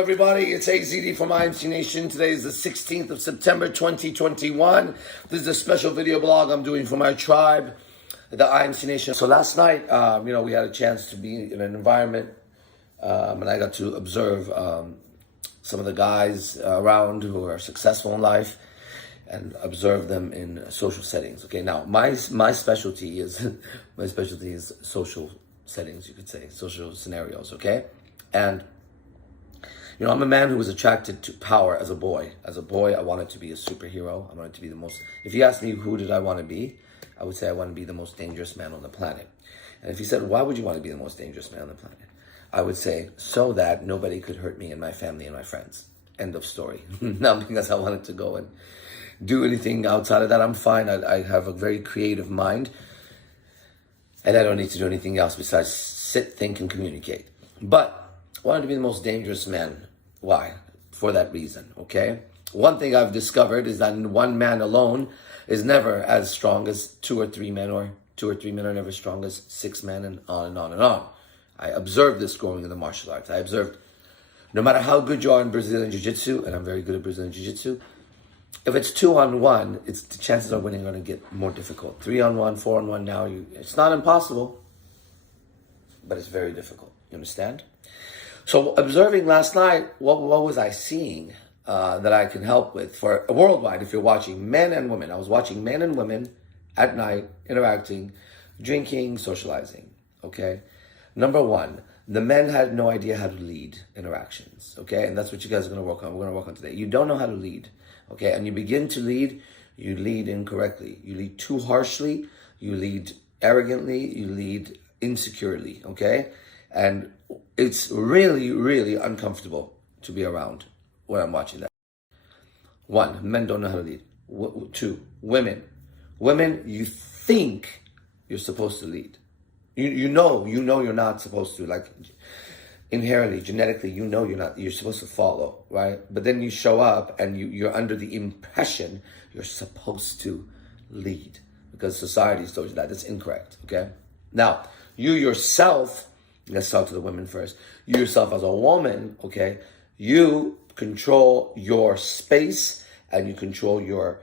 everybody? It's AZD from IMC Nation. Today is the 16th of September, 2021. This is a special video blog I'm doing for my tribe, the IMC Nation. So last night, we had a chance to be in an environment, and I got to observe some of the guys around who are successful in life and observe them in social settings. Okay, now my specialty is social settings, you could say, social scenarios. Okay, and I'm a man who was attracted to power as a boy. As a boy, I wanted to be a superhero. I wanted to be the most, if you ask me who did I want to be, I would say I want to be the most dangerous man on the planet. And if you said, why would you want to be the most dangerous man on the planet? I would say, so that nobody could hurt me and my family and my friends. End of story. Not because I wanted to go and do anything outside of that. I'm fine. I have a very creative mind. And I don't need to do anything else besides sit, think, and communicate. But I wanted to be the most dangerous man. Why? For that reason, okay? One thing I've discovered is that one man alone is never as strong as two or three men, or two or three men are never as strong as six men, and on and on and on. I observed this growing in the martial arts. I observed no matter how good you are in Brazilian Jiu-Jitsu, and I'm very good at Brazilian Jiu-Jitsu, if it's 2-on-1, the chances of winning are going to get more difficult. 3-on-1, 4-on-1 now, it's not impossible, but it's very difficult. You understand? So observing last night, what was I seeing that I can help with for worldwide? If you're watching men and women, I was watching men and women at night interacting, drinking, socializing. Okay, number one, the men had no idea how to lead interactions. Okay, and that's what you guys are going to work on. We're going to work on today. You don't know how to lead. Okay, and you begin to lead, you lead incorrectly. You lead too harshly. You lead arrogantly. You lead insecurely. Okay, and it's really, really uncomfortable to be around when I'm watching that. One, men don't know how to lead. Two, women, you think you're supposed to lead. You know you're not supposed to. Like inherently, genetically, you're not. You're supposed to follow, right? But then you show up and you're under the impression you're supposed to lead because society's told you that. That's incorrect. Okay. Now you yourself. Let's talk to the women first. You yourself as a woman, okay, you control your space and you control your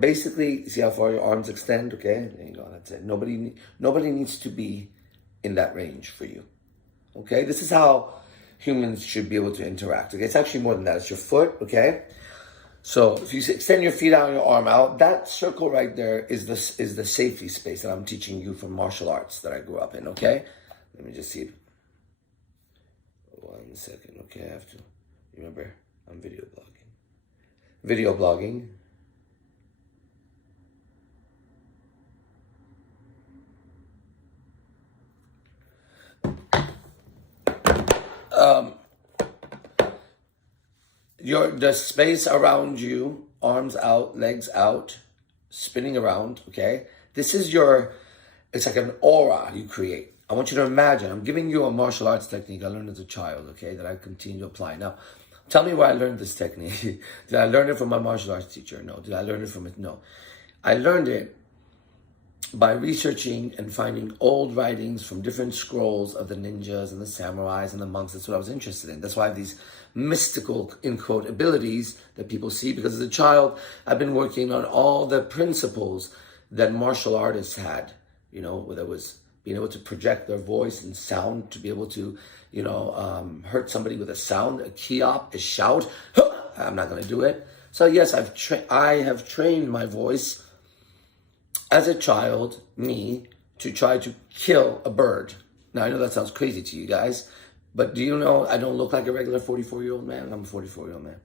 basically, see how far your arms extend, okay? There you go, that's it. Nobody needs to be in that range for you, okay? This is how humans should be able to interact, okay? It's actually more than that. It's your foot, okay? So if you extend your feet out and your arm out, that circle right there is the safety space that I'm teaching you from martial arts that I grew up in, okay? Let me just see. 1 second, okay? I have to remember I'm video blogging. The space around you, arms out, legs out, spinning around, okay? This is it's like an aura you create. I want you to imagine, I'm giving you a martial arts technique I learned as a child, okay, that I continue to apply. Now, tell me where I learned this technique. Did I learn it from my martial arts teacher? No. Did I learn it from it? No. I learned it by researching and finding old writings from different scrolls of the ninjas and the samurais and the monks. That's what I was interested in. That's why I have these mystical, in quote, abilities that people see, because as a child, I've been working on all the principles that martial artists had, whether it was being able to project their voice and sound, to be able to, hurt somebody with a sound, a kiop, a shout. I'm not going to do it. So yes, I have trained my voice as a child, to try to kill a bird. Now, I know that sounds crazy to you guys, but do you know I don't look like a regular 44-year-old man? I'm a 44-year-old man,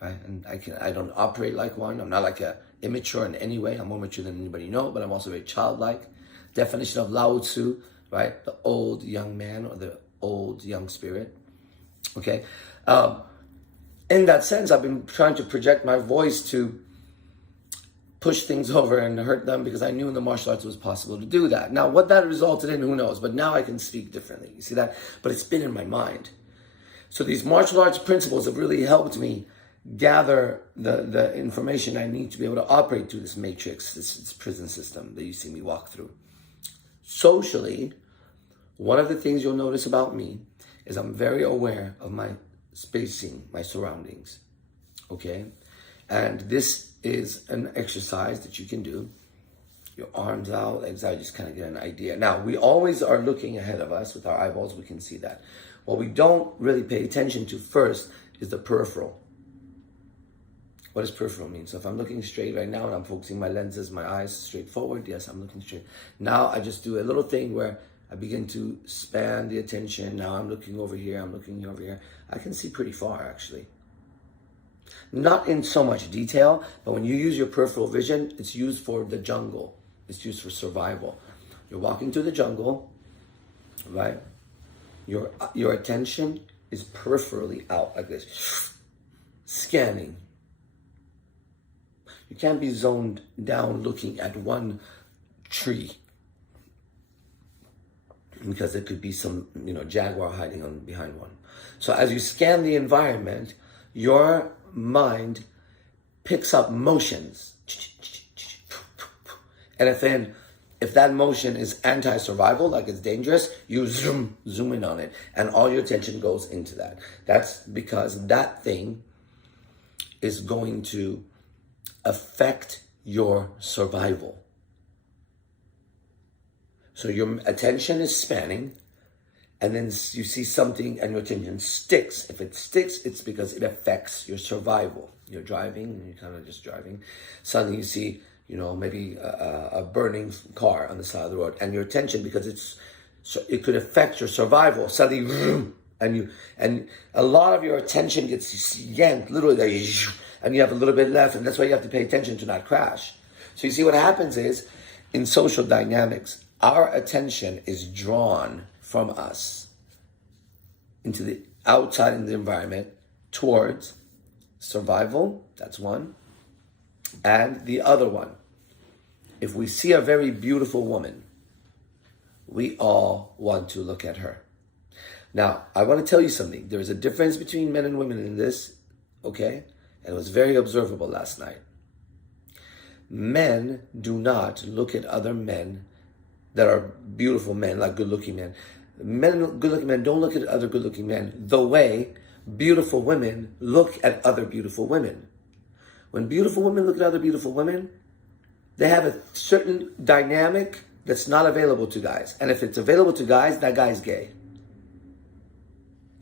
right? And I don't operate like one. I'm not like immature in any way. I'm more mature than anybody you know, but I'm also very childlike. Definition of Lao Tzu, right? The old young man or the old young spirit, okay? In that sense, I've been trying to project my voice to push things over and hurt them, because I knew in the martial arts it was possible to do that. Now, what that resulted in, who knows? But now I can speak differently. You see that? But it's been in my mind. So these martial arts principles have really helped me gather the information I need to be able to operate through this matrix, this prison system that you see me walk through. Socially, one of the things you'll notice about me is I'm very aware of my spacing, my surroundings, okay? And this is an exercise that you can do. Your arms out, legs out, just kind of get an idea. Now, we always are looking ahead of us with our eyeballs, we can see that. What we don't really pay attention to first is the peripheral. What does peripheral mean? So if I'm looking straight right now and I'm focusing my lenses, my eyes straight forward, yes, I'm looking straight. Now I just do a little thing where I begin to span the attention. Now I'm looking over here, I'm looking over here. I can see pretty far, actually. Not in so much detail, but when you use your peripheral vision, it's used for the jungle. It's used for survival. You're walking through the jungle, right? Your attention is peripherally out like this, scanning. You can't be zoned down looking at one tree because there could be some, jaguar hiding behind one. So as you scan the environment, your mind picks up motions. And if that motion is anti-survival, like it's dangerous, you zoom in on it, and all your attention goes into that. That's because that thing is going to affect your survival. So your attention is spanning, and then you see something and your attention sticks. If it sticks, it's because it affects your survival. You're driving, and you're kind of just driving. Suddenly you see, maybe a burning car on the side of the road, and your attention, because it could affect your survival. Suddenly, and a lot of your attention gets yanked, literally, and you have a little bit left, and that's why you have to pay attention to not crash. So you see what happens is, in social dynamics, our attention is drawn from us into the outside in the environment towards survival, that's one, and the other one. If we see a very beautiful woman, we all want to look at her. Now, I want to tell you something. There is a difference between men and women in this, okay? And it was very observable last night. Men do not look at other men that are beautiful men, like good-looking men. Good-looking men don't look at other good-looking men the way beautiful women look at other beautiful women. When beautiful women look at other beautiful women, they have a certain dynamic that's not available to guys. And if it's available to guys, that guy's gay.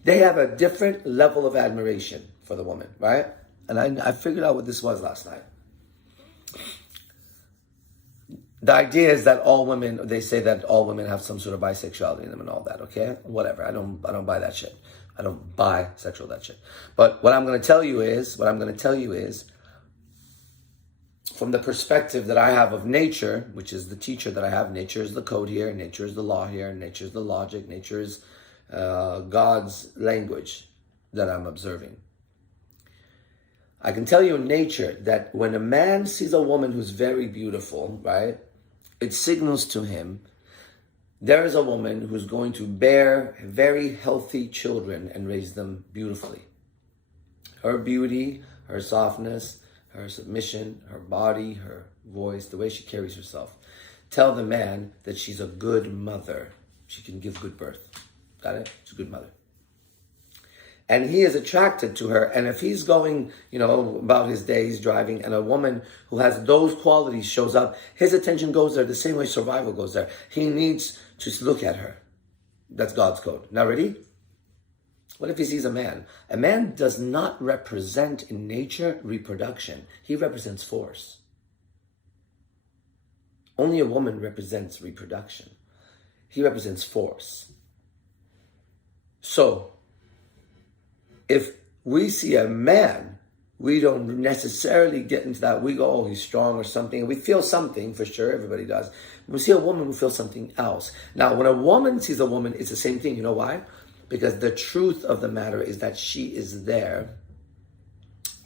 They have a different level of admiration for the woman, right? And I figured out what this was last night. The idea is that they say that all women have some sort of bisexuality in them and all that, okay? Whatever, I don't buy that shit. I don't buy that shit. But what I'm going to tell you is, from the perspective that I have of nature, which is the teacher that I have, nature is the code here, nature is the law here, nature is the logic, nature is God's language that I'm observing. I can tell you in nature that when a man sees a woman who's very beautiful, right, it signals to him there is a woman who's going to bear very healthy children and raise them beautifully. Her beauty, her softness, her submission, her body, her voice, the way she carries herself, tell the man that she's a good mother. She can give good birth. Got it? She's a good mother. And he is attracted to her. And if he's going, about his day, he's driving, and a woman who has those qualities shows up, his attention goes there the same way survival goes there. He needs to look at her. That's God's code. Now, ready? What if he sees a man? A man does not represent in nature reproduction. He represents force. Only a woman represents reproduction. He represents force. So, if we see a man, we don't necessarily get into that. We go, oh, he's strong or something. We feel something, for sure, everybody does. When we see a woman, we feel something else. Now, when a woman sees a woman, it's the same thing. You know why? Because the truth of the matter is that she is there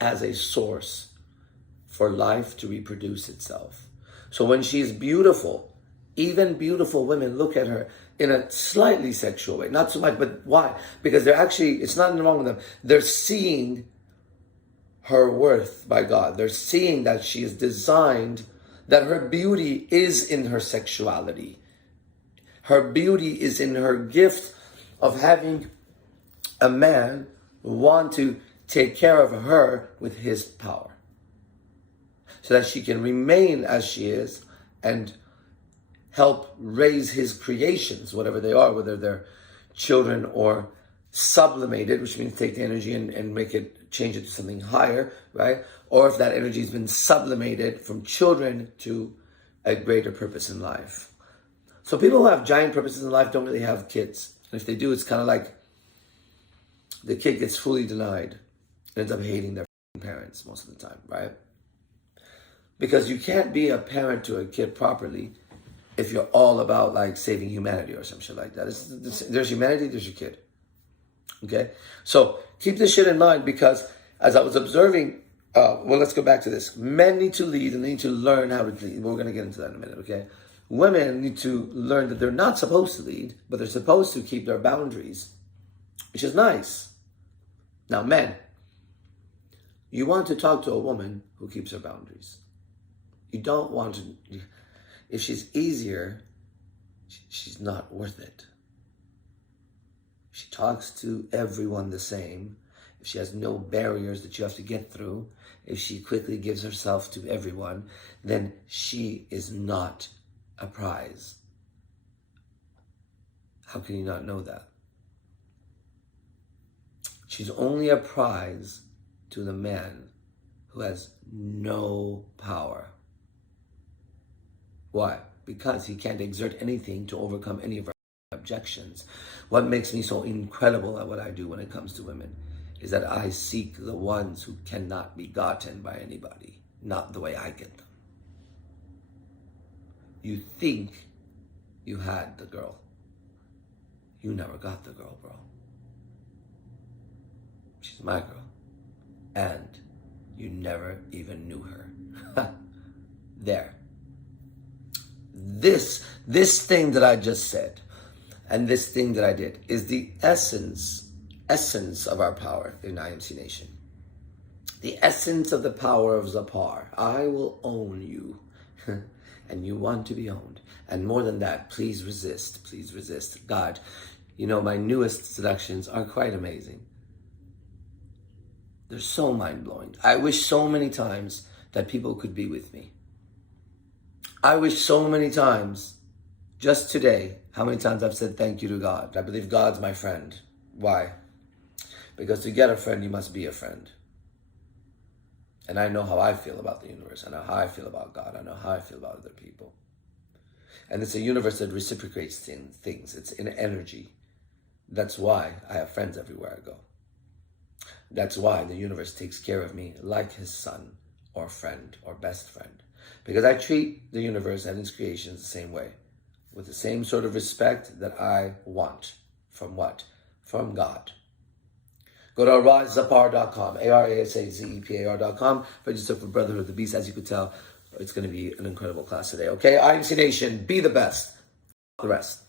as a source for life to reproduce itself. So when she's beautiful, even beautiful women look at her in a slightly sexual way. Not so much, but why? Because it's nothing wrong with them. They're seeing her worth by God. They're seeing that she is designed, that her beauty is in her sexuality. Her beauty is in her gift of having a man want to take care of her with his power so that she can remain as she is and help raise his creations, whatever they are, whether they're children or sublimated, which means take the energy and make it, change it to something higher, right? Or if that energy has been sublimated from children to a greater purpose in life. So people who have giant purposes in life don't really have kids. And if they do, it's kind of like the kid gets fully denied and ends up hating their parents most of the time, right? Because you can't be a parent to a kid properly if you're all about like saving humanity or some shit like that. There's humanity, there's your kid. Okay? So keep this shit in mind, because as I was observing, let's go back to this. Men need to lead and they need to learn how to lead. We're going to get into that in a minute, okay? Women need to learn that they're not supposed to lead, but they're supposed to keep their boundaries, which is nice. Now, men, you want to talk to a woman who keeps her boundaries. You don't want to, if she's easier, she's not worth it. If she talks to everyone the same, if she has no barriers that you have to get through, if she quickly gives herself to everyone, then she is not a prize. How can you not know that? She's only a prize to the man who has no power. Why? Because he can't exert anything to overcome any of our objections. What makes me so incredible at what I do when it comes to women is that I seek the ones who cannot be gotten by anybody, not the way I get them. You think you had the girl. You never got the girl, bro. She's my girl. And you never even knew her. There. This thing that I just said and this thing that I did is the essence of our power in IMC Nation. The essence of the power of Zepar. I will own you. And you want to be owned. And more than that, please resist. Please resist. God, you know, my newest seductions are quite amazing. They're so mind-blowing. I wish so many times that people could be with me. I wish so many times, just today, how many times I've said thank you to God. I believe God's my friend. Why? Because to get a friend, you must be a friend. And I know how I feel about the universe. I know how I feel about God. I know how I feel about other people. And it's a universe that reciprocates things. It's in energy. That's why I have friends everywhere I go. That's why the universe takes care of me like his son or friend or best friend. Because I treat the universe and its creations the same way. With the same sort of respect that I want. From what? From God. Go to arashzepar.com, ARASAZEPAR.com. Register for Brotherhood of the Beast. As you could tell, it's going to be an incredible class today. Okay, IMC Nation, be the best. The rest.